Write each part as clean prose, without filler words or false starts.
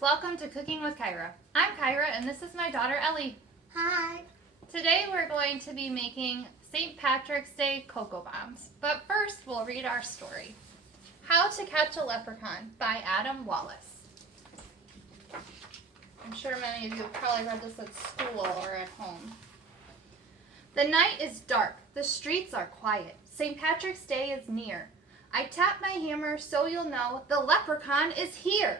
welcome to Cooking with Kyra. I'm Kyra and this is my daughter Ellie. Hi. Today we're going to be making St. Patrick's Day Cocoa Bombs. But first we'll read our story. How to Catch a Leprechaun by Adam Wallace. I'm sure many of you have probably read this at school or at home. The night is dark, the streets are quiet. St. Patrick's Day is near. I tap my hammer so you'll know the leprechaun is here.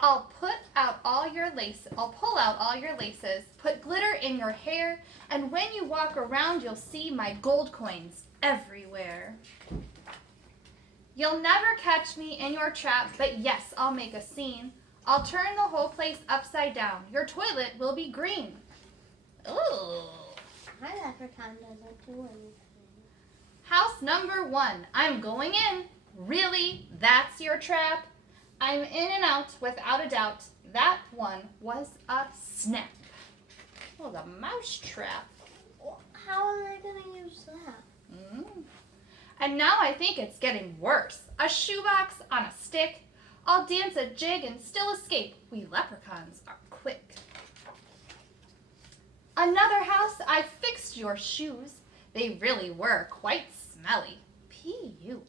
I'll pull out all your laces, put glitter in your hair, and when you walk around you'll see my gold coins everywhere. You'll never catch me in your trap, but yes, I'll make a scene. I'll turn the whole place upside down. Your toilet will be green. Ooh. My leprechaun doesn't do anything. House number 1. I'm going in. Really? That's your trap? I'm in and out without a doubt. That one was a snap. Oh, the mouse trap. How are they going to use that? And now I think it's getting worse. A shoebox on a stick. I'll dance a jig and still escape. We leprechauns are quick. Another house, I fixed your shoes. They really were quite smelly. P.U.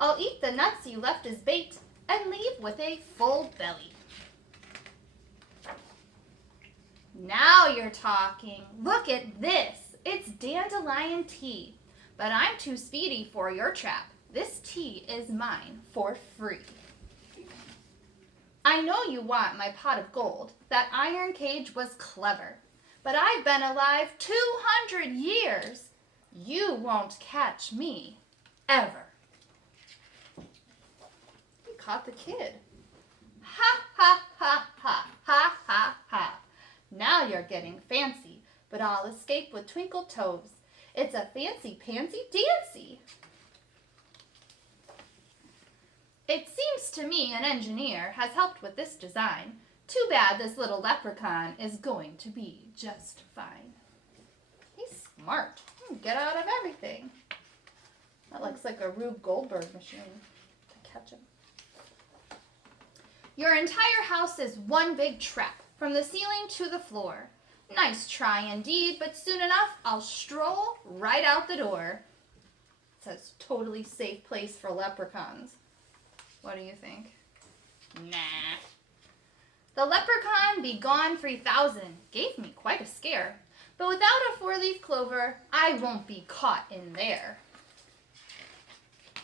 I'll eat the nuts you left as bait and leave with a full belly. Now you're talking. Look at this. It's dandelion tea. But I'm too speedy for your trap. This tea is mine for free. I know you want my pot of gold. That iron cage was clever. But I've been alive 200 years. You won't catch me, ever. You caught the kid. Ha, ha, ha, ha, ha, ha, ha. Now you're getting fancy, but I'll escape with twinkle toes. It's a fancy pansy dancy. It seems to me an engineer has helped with this design. Too bad this little leprechaun is going to be just fine. He's smart. Get out of everything. That looks like a Rube Goldberg machine to catch him. Your entire house is one big trap, from the ceiling to the floor. Nice try indeed, but soon enough I'll stroll right out the door. It says totally safe place for leprechauns. What do you think? Nah. The leprechaun be gone 3,000 gave me quite a scare. But without a 4-leaf clover, I won't be caught in there.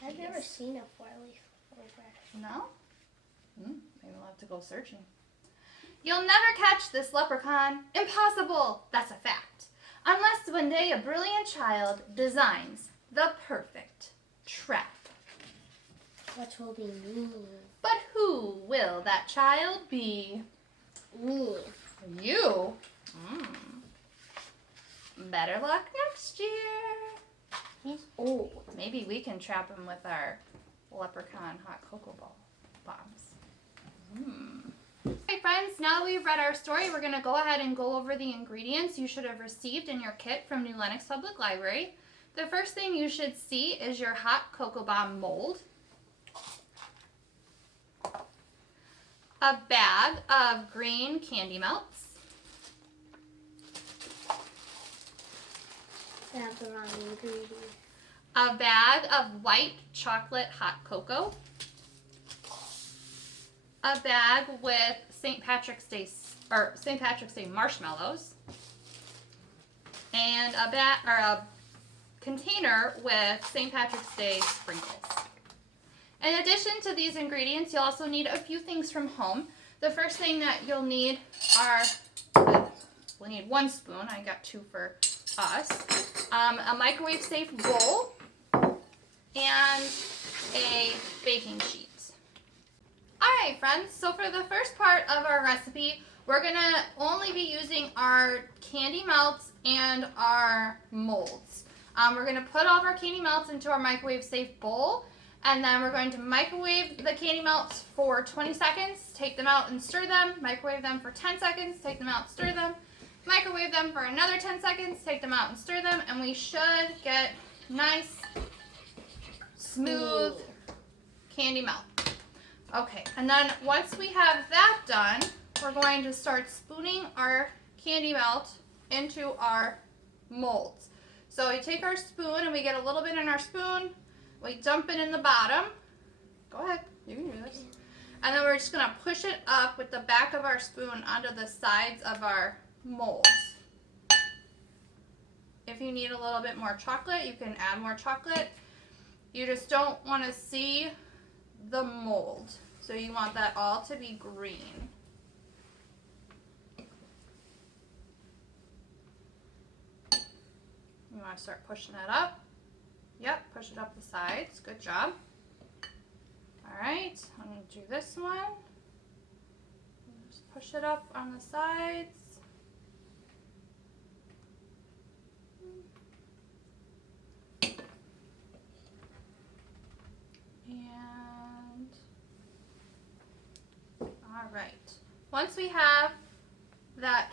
I've never seen a 4-leaf clover. No? Maybe we'll have to go searching. You'll never catch this leprechaun. Impossible! That's a fact. Unless one day a brilliant child designs the perfect trap. Which will be me. But who will that child be? Me. You? Better luck next year. He's old. Maybe we can trap him with our leprechaun hot cocoa bombs. Okay, friends, now that we've read our story, we're going to go ahead and go over the ingredients you should have received in your kit from New Lenox Public Library. The first thing you should see is your hot cocoa bomb mold, a bag of green candy melts, That's the wrong ingredient. a bag of white chocolate hot cocoa, a bag with St. Patrick's Day marshmallows, and a container with St. Patrick's Day sprinkles. In addition to these ingredients, you'll also need a few things from home. The first thing that you'll need we'll need 1 spoon. I got 2 for us. A microwave safe bowl and a baking sheet. Alright friends, so for the first part of our recipe, we're going to only be using our candy melts and our molds. We're going to put all of our candy melts into our microwave safe bowl, and then we're going to microwave the candy melts for 20 seconds, take them out and stir them, microwave them for 10 seconds, take them out, stir them, microwave them for another 10 seconds, take them out and stir them, and we should get nice, smooth candy melt. Okay, and then once we have that done, we're going to start spooning our candy melt into our molds. So we take our spoon and we get a little bit in our spoon. We dump it in the bottom. Go ahead, you can do this. And then we're just going to push it up with the back of our spoon onto the sides of our molds. If you need a little bit more chocolate, you can add more chocolate. You just don't want to see the mold. So you want that all to be green. You want to start pushing it up. Yep, push it up the sides. Good job. All right, I'm going to do this one. Just push it up on the sides. And all right. Once we have that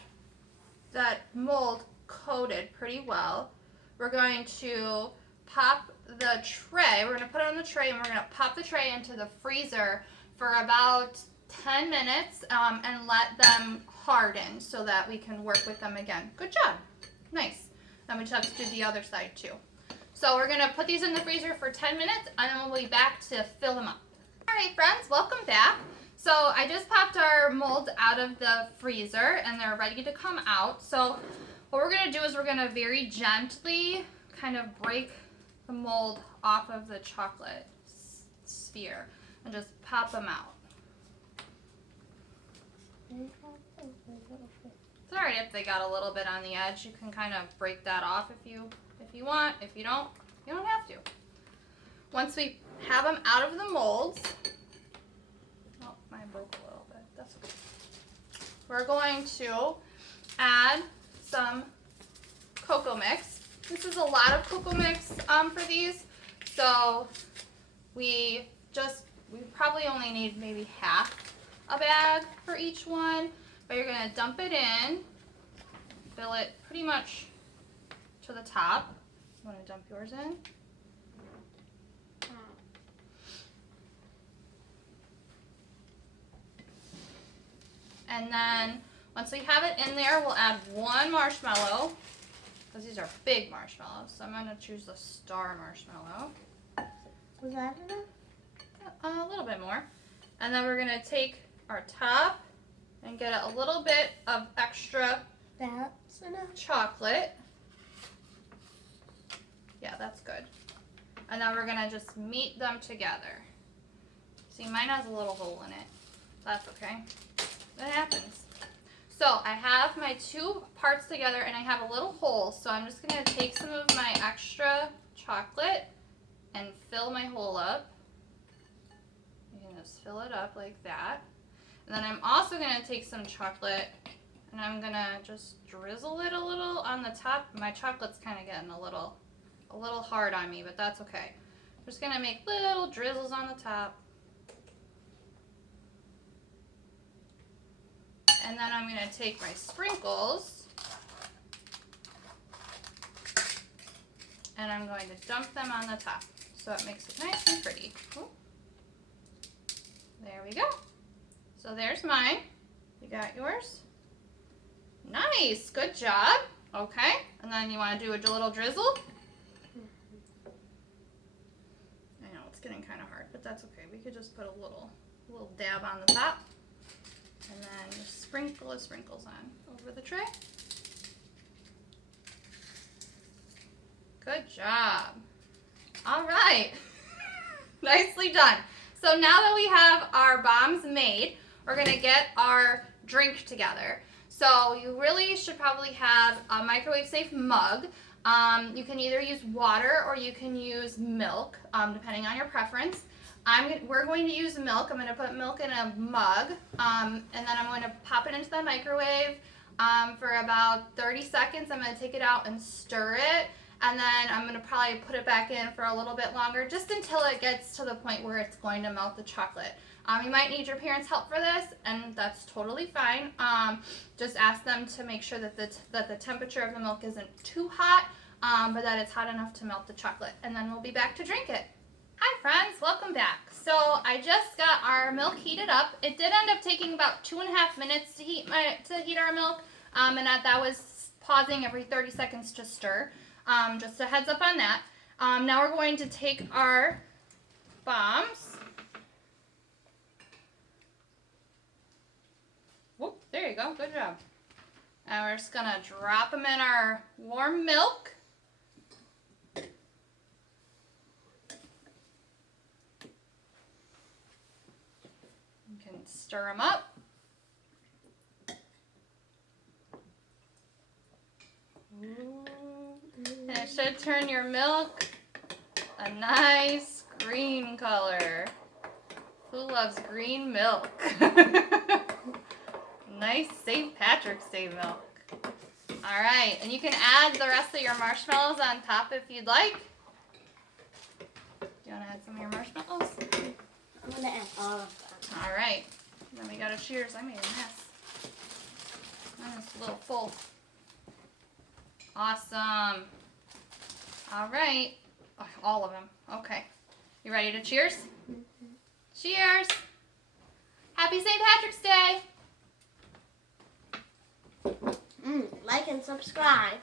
mold coated pretty well, we're going to pop the tray. We're going to put it on the tray and we're going to pop the tray into the freezer for about 10 minutes and let them harden so that we can work with them again. Good job. Nice. Then we just have to do the other side too. So we're going to put these in the freezer for 10 minutes and then we'll be back to fill them up. All right, friends, welcome back. So I just popped our molds out of the freezer and they're ready to come out. So what we're going to do is we're going to very gently kind of break the mold off of the chocolate sphere and just pop them out. It's alright if they got a little bit on the edge. You can kind of break that off if you want. If you don't have to. Once we have them out of the molds, oh, mine broke a little bit. That's okay. We're going to add some cocoa mix. This is a lot of cocoa mix for these, so we probably only need maybe half a bag for each one, but you're going to dump it in, fill it pretty much to the top. You want to dump yours in? And then once we have it in there, we'll add one marshmallow. Because these are big marshmallows, so I'm going to choose the star marshmallow. Was that enough? A little bit more. And then we're going to take our top and get a little bit of extra That's enough. chocolate. Yeah, that's good. And then we're going to just meet them together. See, mine has a little hole in it. That's okay. That happens. So I have my two parts together and I have a little hole, so I'm just going to take some of my extra chocolate and fill my hole up. You can just fill it up like that. And then I'm also going to take some chocolate and I'm going to just drizzle it a little on the top. My chocolate's kind of getting a little hard on me, but that's okay. I'm just going to make little drizzles on the top. And then I'm going to take my sprinkles and I'm going to dump them on the top so it makes it nice and pretty. Ooh. There we go. So there's mine. You got yours? Nice. Good job. Okay. And then you want to do a little drizzle. I know it's getting kind of hard, but that's okay. We could just put a little dab on the top. And then just sprinkle the sprinkles on over the tray. Good job. All right. Nicely done. So now that we have our bombs made, we're going to get our drink together. So you really should probably have a microwave safe mug. You can either use water or you can use milk, depending on your preference. We're going to use milk. I'm going to put milk in a mug, and then I'm going to pop it into the microwave for about 30 seconds. I'm going to take it out and stir it, and then I'm going to probably put it back in for a little bit longer, just until it gets to the point where it's going to melt the chocolate. You might need your parents' help for this, and that's totally fine. Just ask them to make sure that the temperature of the milk isn't too hot, but that it's hot enough to melt the chocolate, and then we'll be back to drink it. Hi friends, welcome back. So I just got our milk heated up. It did end up taking about 2.5 minutes to heat our milk, and that was pausing every 30 seconds to stir. Just a heads up on that. Now we're going to take our bombs. Whoop, there you go. Good job. And we're just gonna drop them in our warm milk. Stir them up. And it should turn your milk a nice green color. Who loves green milk? Nice St. Patrick's Day milk. All right, and you can add the rest of your marshmallows on top if you'd like. Do you want to add some of your marshmallows? I'm going to add all of them. All right. Then we got to cheers. I made a mess. Mine is a little full. Awesome. All right. Oh, all of them. Okay. You ready to cheers? Mm-hmm. Cheers. Happy St. Patrick's Day. Like and subscribe.